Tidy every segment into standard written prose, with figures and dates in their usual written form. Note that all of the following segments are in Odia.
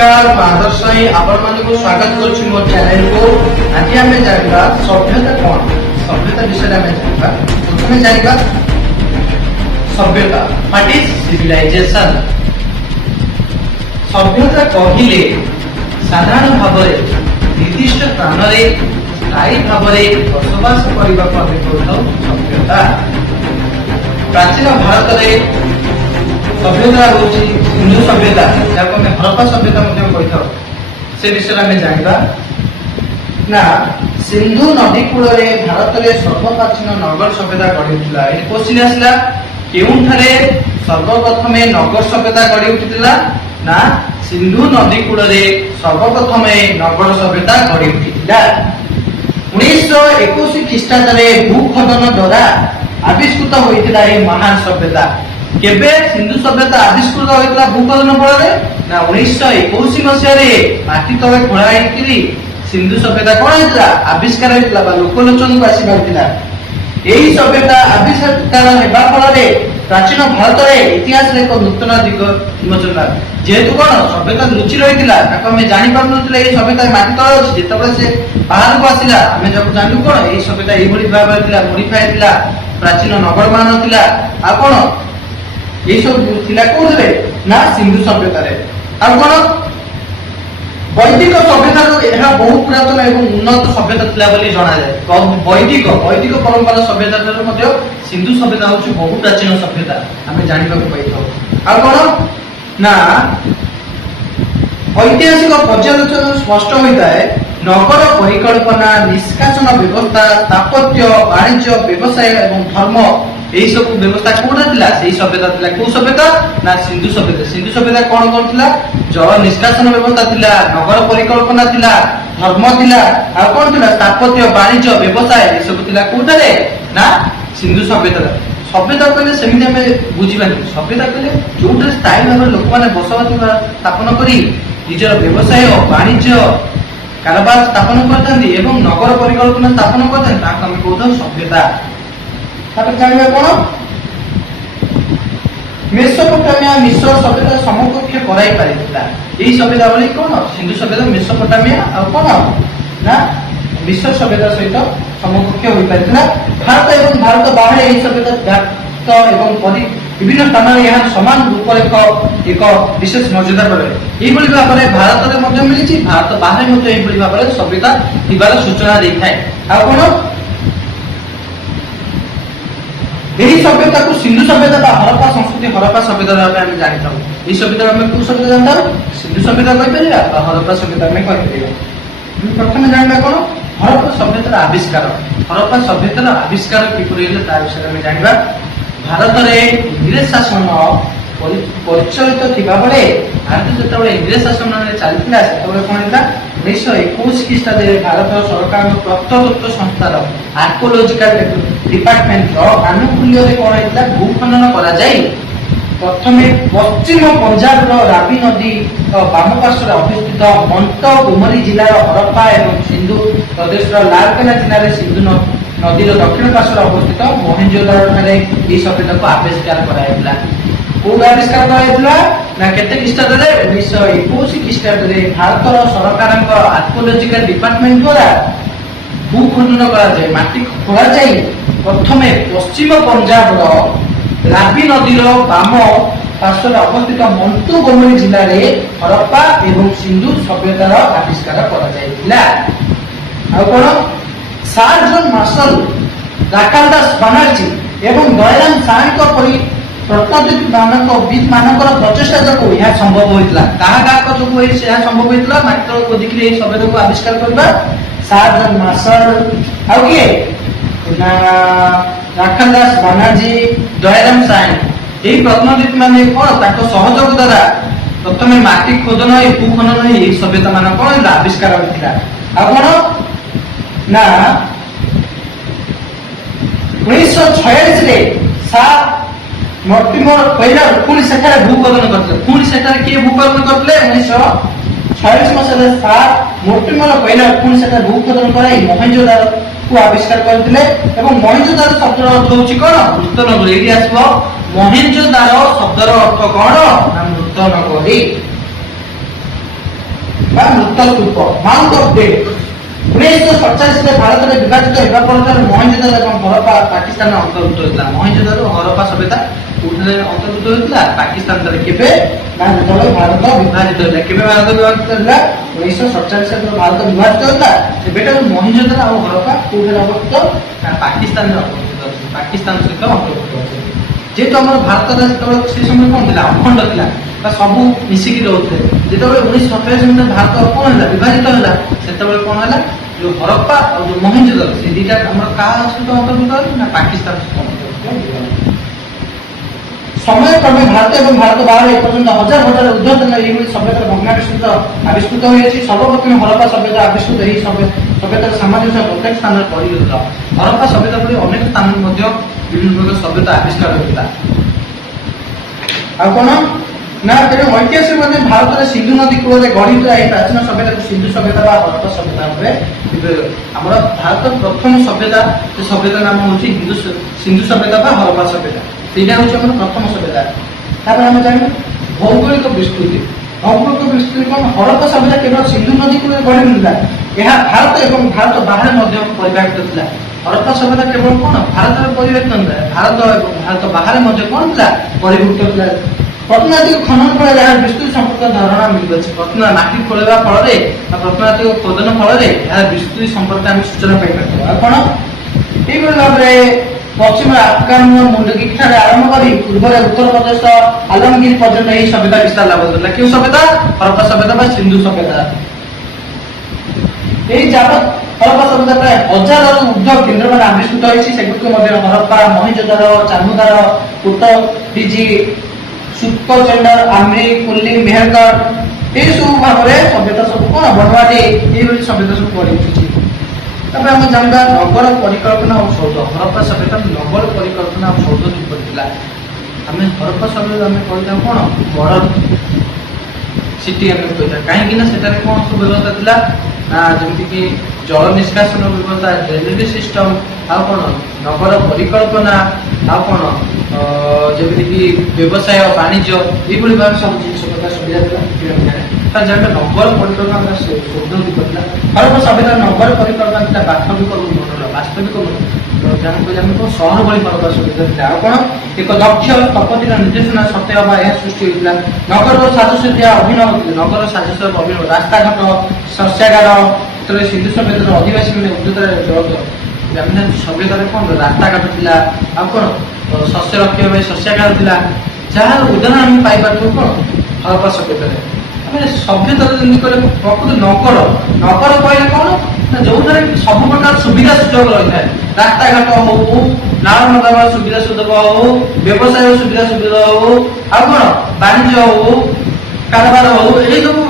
नमस्कार आदर्शाई आपण स्वागत करुच्ची मो चैनल को आज आम जाना सभ्यता कौन सभ्यता विषय में जाना प्रथम जाना सभ्यता व्हाट इज सिविलाइजेशन। सभ्यता कहले साधारण भाव निर्दिष्ट स्थान स्थायी भाव बसवास करने को सभ्यता। प्राचीन भारत में सभ्यता हूँ सिंधु सभ्यता जहाँ आम हरप्पा सभ्यता कही से विषय में जाना ना सिंधु नदी कूल भारत में सर्वप्राचीन नगर सभ्यता गढ़ी उठा। क्वेश्चन आसला केउठारे सर्वप्रथम नगर सभ्यता गढ़ी उठा ना सिंधु नदी कूल सर्वप्रथम नगर सभ्यता गढ़ी उठा। 1921 ख्रीष्टाब्द भूखनन द्वारा आविष्कृत होता महान सभ्यता। केबे सिंधु सभ्यता आविष्कृत होता भूखनन फल ना 1921 मसीह माटी तले खोलाई सिंधु सभ्यता कौन होता आविष्कार होता लोकलोचन को आसी पारा। यही सभ्यता आविष्कार होगा फल प्राचीन भारत में इतिहास एक नूतन दिग उन्मोचन जेहेतु कौन सभ्यता लुचि रही आम जापार ना सभ्यता माटी तले अच्छी जिते से बाहर को आसला आम जब जानू कौन यही सभ्यता यही भाव मोडिफाई था प्राचीन नगर मान था आ कौन ये सब थिला कोथरे ना सिंधु सभ्यता रे आ कोन वैदिक सभ्यता यह बहुत पुरातन एवं उन्नत सभ्यता थिला बोली जाना जाय। वैदिक परंपरा सभ्यता रे मध्ये सिंधु सभ्यता होची बहुत प्राचीन सभ्यता हमें जानिबा को पाइथौ। आ कोन ना ऐतिहासिक पर्यालोचना स्पष्ट होता है नगर परिकल्पना निष्कासन व्यवस्था स्थापत्य वाणिज्य व्यवसाय एवं धर्म यही सब व्यवस्था कौटा थिला सही सभ्यता थिला। को सभ्यता ना सिंधु सभ्यता। सिंधु सभ्यता कौन कौन थिला जल निष्कासन व्यवस्था थिला नगर परिकल्पना थिला धर्म थिला आ कौन थिला स्थापत्य वाणिज्य व्यवसाय ये सब थिला कौटा रे ना सिंधु सभ्यता। सभ्यता कहले सेमिति हमें बुझिबानी सभ्यता कहले जोटा स्थायी भाव लोक माने बसवास स्थापन करी निजर व्यवसाय वाणिज्य कारोबार स्थापन करथांती एवं नगर परिकल्पना स्थापन करथांती ताको हम कहथौ सभ्यता। तापर जानिबा कोन मेसोपोटामिया मिस्र सभ्यता समकक्ष कराई पारिथिला। एही सभ्यता बोली कोन सिंधु सभ्यता मेसोपोटामिया आ कोन ना मिस्र सभ्यता सहित समकक्ष होई पारिथिला। भारत एवं भारत बाहर एही सभ्यता व्याप्त एवं विभिन्न स्थान में यहाँ समान रूपरेख एक विशेष मर्यादा रहे। यही भाव में भारत में मिली भारत बाहर भाव में सभ्यता थिबार सूचना देता है। आ कोन यही सभ्यता को सिंधु सभ्यता हरप्पा संस्कृति हरप्पा सभ्यता भाव में जानी था। यही सभ्यता में कौ सभ्यता जानता सिंधु सभ्यता कहीपर हरप्पा सभ्यता में कहीपर। प्रथम जानवा कौन हरप्पा सभ्यतार आविष्कार। हरप्पा सभ्यतार आविष्कार किपरि हेले ता विषय में जानवा। भारत में इंग्रेज शासन परिचालित थिबा बेले भारत जेतबेले इंग्रेज शासन चलता से कौन होता 1921 ख्रीष्टाब्द भारत सरकार प्रत्नतत्व संस्थार आर्कोलॉजिकल डिपार्टमेंट आनुकूल्य कौन होता भूखनन करा जाई प्रथम पश्चिम पंजाब रावी नदी बाम पार्श्व अवस्थित मंट गुमरी जिलार हरप्पा एवं सिंधु प्रदेश लालकेला जिले सिंधु नदीर दक्षिण पार्श्व अवस्थित मोहेंजोदारो ठारे यह सभ्यता को आविष्कार कराइला। कौन आविष्कार कराइला ना केते ख्रीष्टाब्द 1921 ख्रीष्टाब्द भारत सरकार आर्कोलॉजिकल डिपार्टमेंट द्वारा भूखनन करा जाय माटी खोला जाय प्रथम पश्चिम पंजाब रावी नदीर बाम पार्श्व अवस्थित मंटू गोमरी जिले में हरप्पा एवं सिंधु सभ्यतार आविष्कार करा जायतिला। आ कोन सार्जन मार्शल राखालदास बनर्जी एवं दयाराम साहनी परी प्रत्नतत्व मानक मानकर प्रचेषा जो यह संभव होता क्या जो संभव होता मात्र को देखिए सभ्यता को आविष्कार करवा सार्जन मार्शल आउ किए राखालदास बनर्जी दयाराम साहनी यही प्रत्नतत्व मान कौन सहयोग द्वारा प्रथम माटी खोदन भूखनन सभ्यता मान कौन आविष्कार होता। आ कौन ना 1946 मर्टिमर पहला पुणी से भूखनन करते पुणी से किए भूखनन करते 1946 मसीह सात मर्टिमर पहला पुणी से भूखनन कराई मोहेंजोदारो को आविष्कार करते मोहेंजोदारो शब्द अर्थ हूँ कौन नूतन नगरी ये आसो मोहेंजोदारो शब्दर अर्थ कौन ना नूतन नगरी। ବା ମୃତ ସ୍ତୂପ ମାଉଣ୍ଟ ଅଫ ଡେଡ୍। 1947 ଭାରତରେ ବିଭାଜିତ ହେବା ପରଠାରୁ ମହେଞ୍ଜୋଦାରୋ ଏବଂ ହରପ୍ପା ପାକିସ୍ତାନ ଅନ୍ତର୍ଭୁକ୍ତ ହୋଇଥିଲା। ମହେଞ୍ଜୋଦାରୋ ହରପ୍ପା ସଭ୍ୟତା କୋଉଠାରେ ଅନ୍ତର୍ଭୁକ୍ତ ହୋଇଥିଲା? ପାକିସ୍ତାନରେ। କେବେ? ନା ଯେତେବେଳେ ଭାରତ ବିଭାଜିତ ହେଲା। କେବେ ଭାରତ ବିଭାଜିତ ହେଲା? 1947 ଭାରତ ବିଭାଜିତ ହେଲା। ସେବେଠାରୁ ମହେଞ୍ଜୋଦାରୋ ଆଉ ହରପ୍ପା କୋଉଠାରେ ଅବସ୍ଥିତ? ନା ପାକିସ୍ତାନରେ ଅବସ୍ଥିତ ଅଛି। ପାକିସ୍ତାନ ସହିତ ଅନ୍ତର୍ଭୁକ୍ତ ଅଛି। ଯେହେତୁ ଆମର ଭାରତରେ ସେତେବେଳେ ସେ ସମୟରେ କଣ ଥିଲା? ଅଖଣ୍ଡ ଥିଲା ବା ସବୁ ମିଶିକି ରହୁଥିଲେ। ଯେତେବେଳେ 1947 ଭାରତ କଣ ହେଲା? ବିଭାଜିତ ହେଲା। ସେତେବେଳେ କଣ ହେଲା? ଯୋଉ ହରପ୍ପା ଆଉ ଯୋଉ ମହେଞ୍ଜୋଦାରୋ ସେ ଦିଟା ଆମର କାହା ସହିତ ଅନ୍ତର୍ଭୁକ୍ତ ହେଲା? ନା ପାକିସ୍ତାନ ସହିତ ଅନ୍ତର୍ଭୁକ୍ତ ହେଲା। ସମୟ କ୍ରମେ ଭାରତ ଏବଂ ଭାରତ ବାହାରେ ଏପର୍ଯ୍ୟନ୍ତ ହଜାର ହଜାର ଉଦ୍ଧତନ ଏଇଭଳି ସଭ୍ୟତାର ଭଗ୍ନାବଶେଷ ଆବିଷ୍କୃତ ହୋଇଅଛି। ସର୍ବପ୍ରଥମେ ହରପ୍ପା ସଭ୍ୟତା ଆବିଷ୍କୃତ। ଏହି ସଭ୍ୟତାର ସାମାଜିକ ପ୍ରତ୍ୟେକ ସ୍ଥାନରେ ପରିଗଣିତ। ହରପ୍ପା ସଭ୍ୟତା ଭଳି ଅନେକ ସ୍ଥାନରେ ମଧ୍ୟ ବିଭିନ୍ନ ପ୍ରକାର ସଭ୍ୟତା ଆବିଷ୍କାର ହୋଇଥିଲା। ଆଉ କଣ ନା ତେଣୁ ଐତିହାସିକ ମାନେ ଭାରତରେ ସିନ୍ଧୁ ନଦୀ କୂଳରେ ଗଢି ଉଠିଥିବା ଏହି ପ୍ରାଚୀନ ସଭ୍ୟତାକୁ ସିନ୍ଧୁ ସଭ୍ୟତା ବା ହରପ୍ପା ସଭ୍ୟତା ଭାବରେ ଆମର ଭାରତ ପ୍ରଥମ ସଭ୍ୟତା ସେ ସଭ୍ୟତା ନାମ ହଉଛି ସିନ୍ଧୁ ସଭ୍ୟତା ବା ହରପ୍ପା ସଭ୍ୟତା। ସେଇଟା ହଉଛି ଆମର ପ୍ରଥମ ସଭ୍ୟତା। ତାପରେ ଆମେ ଜାଣିବୁ ଭୌଗୋଳିକ ବିସ୍ତୃତି। ଭୌଗୋଳିକ ବିସ୍ତୃତି କଣ? ହରପ୍ପା ସଭ୍ୟତା କେବଳ ସିନ୍ଧୁ ନଦୀ କୂଳରେ ଗଢି ଉଠିଥିଲା। ଏହା ଭାରତ ଏବଂ ଭାରତ ବାହାରେ ମଧ୍ୟ ପରିବ୍ୟାପ୍ତ ଥିଲା। ହରପ୍ପା ସଭ୍ୟତା କେବଳ କଣ ଭାରତରେ ପରିବ୍ୟାପ୍ତ ନଥିଲା, ଭାରତ ଏବଂ ଭାରତ ବାହାରେ ମଧ୍ୟ କଣ ଥିଲା? ପରିଭୁକ୍ତ ଥିଲା। ପ୍ରତ୍ନତାତ୍ତ୍ୱିକ ଖନନ ଫଳରେ ଏହାର ବିସ୍ତୃତି ସମ୍ପର୍କ ଧାରଣା ମିଳିପାରୁଛି। ମାଟି ଖୋଳିବା ଫଳରେ ବା ପ୍ରତ୍ନତାତ୍ତ୍ୱିକ ଖୋଦନ ଫଳରେ ଏହାର ବିସ୍ତୃତି ସମ୍ପର୍କରେ ଆମେ ସୂଚନା ପାଇପାରିବା। ଆଉ କଣ ଏଇଭଳି ଭାବରେ ପଶ୍ଚିମ ଆଫଗାନର ମୁଣ୍ଡଗିରି ଠାରେ ଆରମ୍ଭ କରି ପୂର୍ବରେ ଉତ୍ତରପ୍ରଦେଶ ଆଲମଗିରି ପର୍ଯ୍ୟନ୍ତ ଏହି ସଭ୍ୟତା ବିସ୍ତାର ଲାଭ କରିଥିଲା। କେଉଁ ସଭ୍ୟତା? ହରପ୍ପା ସଭ୍ୟତା ବା ସିନ୍ଧୁ ସଭ୍ୟତା। ଏହି ଯାବତ ହରପ୍ପା ସଭ୍ୟତା ପ୍ରାୟ 1000ରୁ ଉର୍ଦ୍ଧ୍ୱ କେନ୍ଦ୍ରମାନେ ଆବିଷ୍କୃତ ହୋଇଛି। ସେଗୁଡ଼ିକ ମଧ୍ୟରେ ହରପ୍ପା, ମହେଞ୍ଜୋଦାରୋ, ଚାମୁଦାରୋ, କୁଟଡିଜି, ସୁତ୍କୋଚେଣ୍ଡର, ଆମ୍ରି, କୁଲି, ମେହେରଗଡ଼ ଏହି ସବୁ ଭାବରେ ସଭ୍ୟତା ସବୁ କଣ ବନୱାଡି ଏଇଭଳି ସଭ୍ୟତା ସବୁ ଗଢି ଉଠିଛି। ତାପରେ ଆମେ ଜାଣିବା ନଗର ପରିକଳ୍ପନା ଓ ସୌଧ। ହରପ୍ପା ସଭ୍ୟତା ନଗର ପରିକଳ୍ପନା ଓ ସୌଧ କିପରି ଥିଲା? ଆମେ ହରପ୍ପା ସଭ୍ୟତା ଆମେ କହିଥାଉ କଣ ମଡର୍ନ ସିଟି ଆମେ କହିଥାଉ। କାହିଁକି ନା ସେଠାରେ କଣ ସବୁ ବ୍ୟବସ୍ଥା ଥିଲା? ନା ଯେମିତିକି ଜଳ ନିଷ୍କାସନ ବ୍ୟବସ୍ଥା, ଡ୍ରେନେଜ ସିଷ୍ଟମ, ଆଉ କଣ ନଗର ପରିକଳ୍ପନା, ଆଉ କଣ ଯେମିତିକି ବ୍ୟବସାୟ ବାଣିଜ୍ୟ ଏଇଭଳି ଭାବେ ସବୁ ଜିନିଷ ପ୍ରକାର ସୁବିଧା ଥିଲା। ତାର ଜାଣିବା ନଗର ପରିକଳ୍ପନା ସୌଧ କିପରି ଥିଲା? ହରପ୍ପା ସଭ୍ୟତାର ନଗର ପରିକଳ୍ପନା ଥିଲା ବାସ୍ତବିକ ମଣ୍ଡଳ, ବାସ୍ତବିକ ସହର ଭଳି ହରପ୍ପା ସଭ୍ୟତା ଥିଲା। ଆଉ କଣ ଏକ ଦକ୍ଷ ସ୍ଥପତିର ନିର୍ଦ୍ଦେଶନା ସତ୍ୟ ହେବା ଏହା ସୃଷ୍ଟି ହୋଇଥିଲା। ନଗରର ସାଜସଜ୍ଜା ଅଭିନବ ଥିଲା। ନଗର ସାଜସଜ୍ଜା ଅଭିନବ, ରାସ୍ତାଘାଟ, ଶସ୍ୟାଗାର, ଯେତେବେଳେ ସିନ୍ଧୁ ସଭ୍ୟତାର ଅଧିବାସୀ ମାନେ ଉଦ୍ଧତାରେ ସଭ୍ୟତାରେ କଣ ରାସ୍ତାଘାଟ ଥିଲା। ଆଉ କଣ ଶସ୍ୟ ରଖିବା ପାଇଁ ଶସ୍ୟାଗାର ଥିଲା। ଯାହାର ଉଦାହରଣ ଆମେ ପାଇପାରୁଥିବୁ କଣ ହରପ୍ପା ସଭ୍ୟତାରେ। ଆମେ ସଭ୍ୟତାରେ ଯେମିତି କହିଲେ ପ୍ରକୃତ ନଗର, ନଗର କହିଲେ କଣ ନା ଯୋଉଠାରେ ସବୁ ପ୍ରକାର ସୁବିଧା ସୁଯୋଗ ରହିଥାଏ। ରାସ୍ତାଘାଟ ହଉ, ନାଳ ନର୍ଦ୍ଦମା ସୁବିଧା ସୁଯୋଗ ହଉ, ବ୍ୟବସାୟ ସୁବିଧା ସୁଯୋଗ ହଉ, ଆଉ କଣ ବାଣିଜ୍ୟ ହଉ, କାରବାର ହଉ, ଏଇ ସବୁ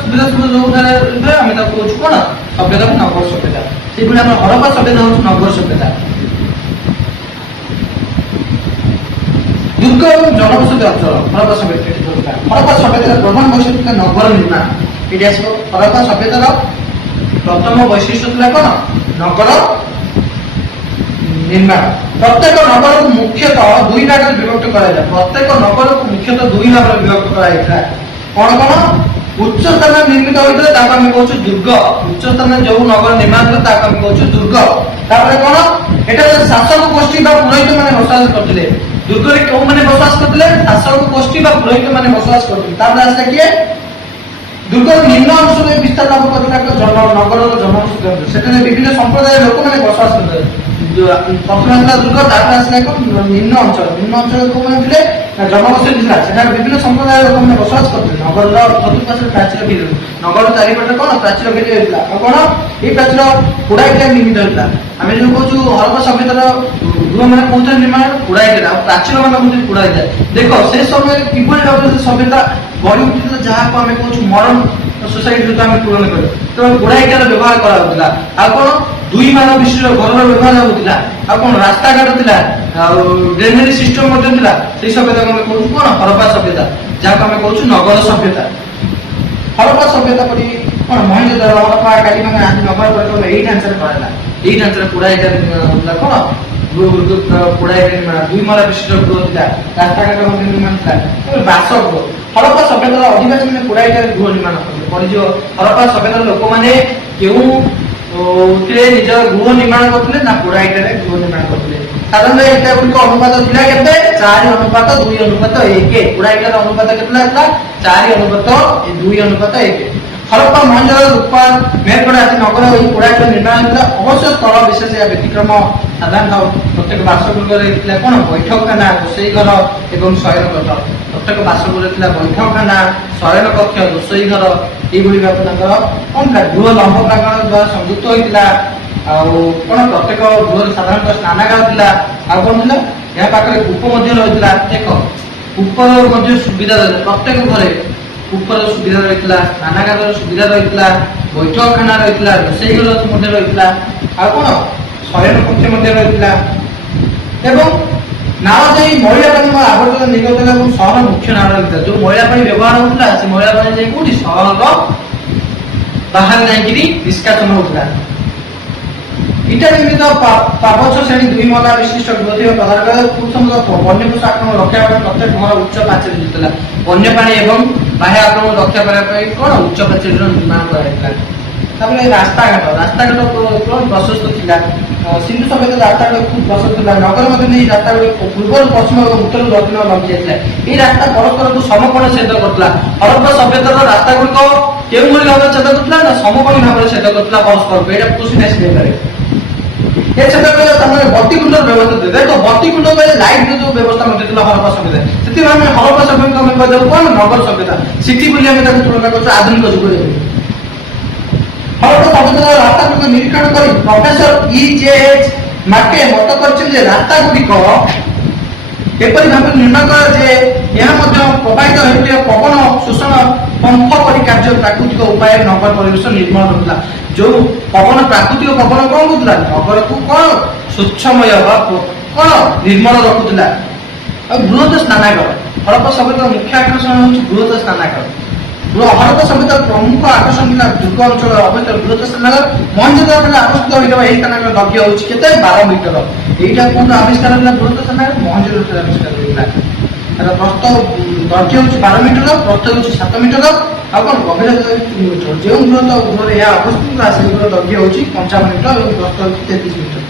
ସୁବିଧା ସୁଯୋଗ ଯୋଉଠାରେ ରହିଥାଏ ଆମେ ତାକୁ କହୁଛୁ କଣ ସଭ୍ୟତାକୁ ନଗର ସଭ୍ୟତା। ସେଇଭଳି ଆମର ହରପ୍ପା ସଭ୍ୟତା ହଉଛି ନଗର ସଭ୍ୟତା। ଦୁର୍ଗ ଏବଂ ଜନବସତି ଅଞ୍ଚଳ ହରପ୍ପା ସଭ୍ୟତା। ହରପ୍ପା ସଭ୍ୟତାର ପ୍ରଧାନ ବୈଶିଷ୍ଟ୍ୟ ଥିଲା ନଗର ନିର୍ମାଣ। ଏଠି ଆସିବ ହରପ୍ପା ସଭ୍ୟତାର ପ୍ରଥମ ବୈଶିଷ୍ଟ୍ୟ ଥିଲା କଣ? ନଗର ନିର୍ମାଣ। ପ୍ରତ୍ୟେକ ନଗରକୁ ମୁଖ୍ୟତଃ ଦୁଇ ଭାଗରେ ବିଭକ୍ତ କରାଯାଇଥିଲା। ପ୍ରତ୍ୟେକ ନଗରକୁ ମୁଖ୍ୟତଃ ଦୁଇ ଭାଗରେ ବିଭକ୍ତ କରାଯାଇଥିଲା। କଣ କଣ? ଉଚ୍ଚ ସ୍ଥାନରେ ନିର୍ମିତ ହୋଇଥିଲା ତାକୁ ଆମେ କହୁଛୁ ଦୁର୍ଗ। ଉଚ୍ଚ ସ୍ଥାନରେ ଯୋଉ ନଗର ନିର୍ମାଣ ଥିଲା ତାକୁ ଆମେ କହୁଛୁ ଦୁର୍ଗ। ତାପରେ କଣ? ଏଠାରେ ଶାସକ ଗୋଷ୍ଠୀ ବା ପୁରୋହିତ ମାନେ ବସବାସ କରୁଥିଲେ। ଦୁର୍ଗରେ କେଉଁମାନେ ବସବାସ କରୁଥିଲେ? ଶାସକ ଗୋଷ୍ଠୀ ବା ପୁରୋହିତ ମାନେ ବସବାସ କରୁଥିଲେ। ତାପରେ ଆସିଲା କିଏ? ଦୁର୍ଗର ନିମ୍ନ ଅଂଶରେ ବିସ୍ତାର ଲାଭ କରିଥିଲା ନଗରର ଜନବସତି। ସେଠାରେ ବିଭିନ୍ନ ସମ୍ପ୍ରଦାୟର ଲୋକମାନେ ବସବାସ କରୁଥିଲେ। ପ୍ରଥମେ ଆସିଲା ଦୁର୍ଗ, ତାପରେ ଆସିଲା ଏକ ନିମ୍ନ ଅଞ୍ଚଳ। ନିମ୍ନ ଅଞ୍ଚଳରେ କୋଉମାନେ ଥିଲେ? ଜନବସତି ଥିଲା। ସେଠାରେ ବିଭିନ୍ନ ସମ୍ପ୍ରଦାୟର ଲୋକମାନେ ବସବାସ କରୁଥିଲେ। ନଗରର ଚତୁଃପାର୍ଶ୍ୱରେ ପ୍ରାଚୀର ଘେରି ରହିଥିଲା। ନଗର ଚାରିପଟେ କଣ ପ୍ରାଚୀର ଘେରି ରହିଥିଲା। ଆଉ କଣ ଏଇ ପ୍ରାଚୀର କୁଡାଇଠାରେ ନିର୍ମିତ ହୋଇଥିଲା। ଆମେ ଯୋଉ କହୁଛୁ ହରପ୍ପା ସଭ୍ୟତାର ଗୃହ ମାନେ କୋଉଥିରେ ନିର୍ମାଣ? କୁଡାଇଠାରେ। ଆଉ ପ୍ରାଚୀର ମାନେ କହୁଛୁ କୁଡାଇଥାଏ। ଦେଖ ସେ ସମୟରେ କିଭଳି ଭାବରେ ସେ ସଭ୍ୟତା ଗଢି ଉଠିଥିଲା, ଯାହାକୁ ଆମେ କହୁଛୁ ମଡର୍ନ ସୋସାଇଟି ସହିତ ଆମେ ତୁଳନା କରୁ। ତେଣୁ କୁଡାଇଟାର ବ୍ୟବହାର କରାଯାଉଥିଲା। ଆଉ କଣ ଦୁଇ ମାନ ବିଶିଷ୍ଟ ଘରର ବ୍ୟବହାର ହେଉଥିଲା। ଆଉ କଣ ରାସ୍ତାଘାଟ ଥିଲା, ଆଉ ଡ୍ରେନେଜ ସିଷ୍ଟମ ମଧ୍ୟ ଥିଲା। ସେଇ ସଭ୍ୟତାକୁ ଆମେ କହୁଛୁ କଣ ହରପ୍ପା ସଭ୍ୟତା, ଯାହାକୁ ଆମେ କହୁଛୁ ନଗର ସଭ୍ୟତା। ହରପ୍ପା ସଭ୍ୟତା ପରି କଣ ମହେଞ୍ଜୋଦାରୋ, ହରପ୍ପା, କାଲିବଙ୍ଗା ଆଦି ନଗର ପରିକଳ୍ପନା ଏଇ ଢାଞ୍ଚାରେ କରାହେଲା। ଏଇ ଢାଞ୍ଚାରେ କୁଡାଇଟାରେ ଥିଲା କଣ କୁଡାଇଟାରେ ନିର୍ମାଣ। ଦୁଇ ମହଲା ବିଶିଷ୍ଟ ଗୃହ ଥିଲା, ରାସ୍ତାଘାଟ ମଧ୍ୟ ନିର୍ମାଣ ଥିଲା। ବାସଗୃହ। ହରପ୍ପା ସଭ୍ୟତାର ଅଧିବାସୀ ମାନେ ପୁରା ଏଠାରେ ଗୃହ ନିର୍ମାଣ କରୁଥିଲେ। ପଡ଼ିଯିବ ହରପ୍ପା ସଭ୍ୟତାର ଲୋକମାନେ କେଉଁଥିରେ ନିଜର ଗୃହ ନିର୍ମାଣ କରୁଥିଲେ ନା ପୁରା ଏଠାରେ ଗୃହ ନିର୍ମାଣ କରୁଥିଲେ। ସାଧାରଣତଃ ଏଇଟା ଗୁଡ଼ିକ ଅନୁପାତ ଥିଲା କେତେ? 4:2:1। ପୁରା ଏଟାର ଅନୁପାତ କେତେ ଥିଲା? 4:2:1। ହରପ୍ପା ମହେଞ୍ଜୋଦାରୋ ରୂପା ମେହେରଗଡ଼ ଆଦି ନଗର ଏହି ପୁରାତନ ନିର୍ମାଣ ହେଇଥିଲା। ଅବଶ୍ୟ ସ୍ଥଳ ବିଶେଷ ଏହା ବ୍ୟତିକ୍ରମ। ସାଧାରଣତଃ ପ୍ରତ୍ୟେକ ବାସଗୃହରେ ଥିଲା କଣ? ବୈଠକଖାନା, ରୋଷେଇ ଘର ଏବଂ ଶୟନ କକ୍ଷ। ପ୍ରତ୍ୟେକ ବାସଗୃହରେ ଥିଲା ବୈଠକଖାନା, ଶୟନ କକ୍ଷ, ରୋଷେଇ ଘର ଏଇଭଳି ଭାବେ ତାଙ୍କର କଣ ଥିଲା? ଗୃହ ଲମ୍ବ ପ୍ରାଙ୍ଗଣ ଦ୍ୱାରା ସଂଯୁକ୍ତ ହୋଇଥିଲା। ଆଉ କଣ? ପ୍ରତ୍ୟେକ ଗୃହରେ ସାଧାରଣତଃ ସ୍ନାନାଗାର ଥିଲା। ଆଉ କଣ ଥିଲା? ଏହା ପାଖରେ କୂପ ମଧ୍ୟ ରହିଥିଲା। ଏକ କୂପର ମଧ୍ୟ ସୁବିଧା ରହିଥିଲା। ପ୍ରତ୍ୟେକ ଘରେ କୂପର ସୁବିଧା ରହିଥିଲା, ସ୍ନାନାଗାରର ସୁବିଧା ରହିଥିଲା, ବୈଠକଖାନା ରହିଥିଲା, ରୋଷେଇ ଘର ମଧ୍ୟ ରହିଥିଲା। ଆଉ କଣ? ଶୟନ କକ୍ଷ ମଧ୍ୟ ରହିଥିଲା। ଏବଂ ନାଳ ଦେଇ ମଇଳା ପାଣି ଆବର୍ଜନା ନିର୍ଗତ ହେଲା ଏବଂ ସହର ମୁଖ୍ୟ ନାଳ ରହିଥିଲା। ଯୋଉ ମଇଳା ପାଣି ବ୍ୟବହାର ହଉଥିଲା ସେ ମଇଳା ପାଣି ଯାଇ କୋଉଠି? ସହରର ବାହାରେ ଯାଇକିରି ନିଷ୍କାସନ ହଉଥିଲା। ଇଟା ନିର୍ମିତ ପାବଛ ଶ୍ରେଣୀ 2 ମହଲା ବିଶିଷ୍ଟ ଗୃହ ଥିବା ପ୍ରଧାନ ବନ୍ୟପଶୁ ଆକ୍ରମଣ ରକ୍ଷା ପାଇଁ ପ୍ରତ୍ୟେକ ଘର ଉଚ୍ଚ ପାଚେରୀ ହୋଇଥିଲା। ବନ୍ୟପ୍ରାଣୀ ଏବଂ ବାହ୍ୟ ଆକ୍ରମଣ ରକ୍ଷା କରିବା ପାଇଁ କଣ? ଉଚ୍ଚ ପାଚେରୀର ନିର୍ମାଣ କରାଯାଇଥିଲା। ତାପରେ ରାସ୍ତାଘାଟ ପ୍ରଶସ୍ତ ଥିଲା। ସିନ୍ଧୁ ସଭ୍ୟତା ରାସ୍ତାଘାଟ ଖୁବ୍ ପ୍ରଶସ୍ତ ଥିଲା। ନଗର ମଧ୍ୟ ନେଇ ରାସ୍ତାଗୁଡ଼ିକ ପୂର୍ବରୁ ପଶ୍ଚିମ ଏବଂ ଉତ୍ତରରୁ ଦକ୍ଷିଣ ଲମ୍ବି ଯାଇଥିଲା। ଏହି ରାସ୍ତା ପରସ୍ପରକୁ ସମକୋଣରେ ଛେଦ କରୁଥିଲା। ହରପ୍ପା ସଭ୍ୟତାର ରାସ୍ତା ଗୁଡ଼ିକ କେଉଁଭଳି ଭାବରେ ଛେଦ କରୁଥିଲା ନା ସମକୋଣୀ ଭାବରେ ଛେଦ କରୁଥିଲା ପରସ୍ପରକୁ। ଏଇଟା କୋଶ୍ଚିନ୍ ଆସିଯାଇପାରେ। ଏ ଛେଦ କରିବା ତାମାନେ ବତିକୁଣ୍ଡର ବ୍ୟବସ୍ଥା ଥିଲା। ଦେଖ ବତିକୁଣ୍ଡ ବେଳେ ଲାଇଟର ଯୋଉ ବ୍ୟବସ୍ଥା ମଧ୍ୟ ଥିଲା ହରପ୍ପା ସଭ୍ୟତା। ସେଥିପାଇଁ ଆମେ ହରପ୍ପା ସଭ୍ୟତାକୁ ଆମେ କହିଥାଉ କଣ? ନଗର ସଭ୍ୟତା। ସିଟି ବୋଲି ଆମେ ତାକୁ ତୁଳନା କରୁଛୁ ଆଧୁନିକ ଯୁଗରେ। ହରପ୍ପା ସଭ୍ୟତାର ରାସ୍ତା ଗୁଡ଼ିକ ନିରୀକ୍ଷଣ କରି ପ୍ରଫେସର E.J.H. ମାର୍କେ ମତ କରିଛନ୍ତି ଯେ ରାସ୍ତା ଗୁଡ଼ିକ ଏପରି ଭାବେ ନିର୍ମାଣ କରା ଯେ ଏହା ମଧ୍ୟ ପ୍ରବାହିତ ହେଉଥିବା ପବନ ଶୋଷଣ ପନ୍ଥ ପରି କାର୍ଯ୍ୟ ପ୍ରାକୃତିକ ଉପାୟରେ ନଗର ପରିବେଶ ନିର୍ମଳ ରହୁଥିଲା। ଯୋଉ ପବନ ପ୍ରାକୃତିକ ପବନ କଣ କରୁଥିଲା? ନଗରକୁ କଣ? ସ୍ୱଚ୍ଛମୟ ବା କଣ? ନିର୍ମଳ ରଖୁଥିଲା। ଆଉ ବୃହତ ସ୍ନାନାଗାର। ହରପ୍ପା ସଭ୍ୟତାର ମୁଖ୍ୟ ଆକର୍ଷଣ ହେଉଛି ବୃହତ ସ୍ନାନାଗାର। ହରପ୍ପା ସଭ୍ୟତାର ପ୍ରମୁଖ ଆକର୍ଷଣ ଥିଲା ଦୁର୍ଗ ଅଞ୍ଚଳରେ ଅବସ୍ଥିତ ବୃହତ ସ୍ନାନାଗାର। ମହେଞ୍ଜୋଦାରୋ ଆବିଷ୍କୃତ ହୋଇଥିବା ଏହି ସ୍ନାନାଗାର ଦୈର୍ଘ୍ୟ ହେଉଛି କେତେ? 12 ମିଟର। ଏଇଟା କୋଉଠି ଆବିଷ୍କାର ହେଲା? ବୃହତ ସ୍ନାନାଗାର ମହେଞ୍ଜୋଦାରୋ ଆବିଷ୍କାର ହୋଇଥିଲା। ତାର ପ୍ରସ୍ତ ଦୈର୍ଘ୍ୟ ହେଉଛି 12 ମିଟର, ପ୍ରସ୍ତ ହେଉଛି 7 ମିଟର। ଆଉ କଣ? ଗଭୀରତା ହେଉଛି 3 ମିଟର। ଯେଉଁ ବୃହତ ଗୃହରେ ଏହା ଅବସ୍ଥିତ ସେଗୁଡ଼ିକର ଦୈର୍ଘ୍ୟ ହେଉଛି 55 ମିଟର ଏବଂ ପ୍ରସ୍ତ ହେଉଛି 33 ମିଟର।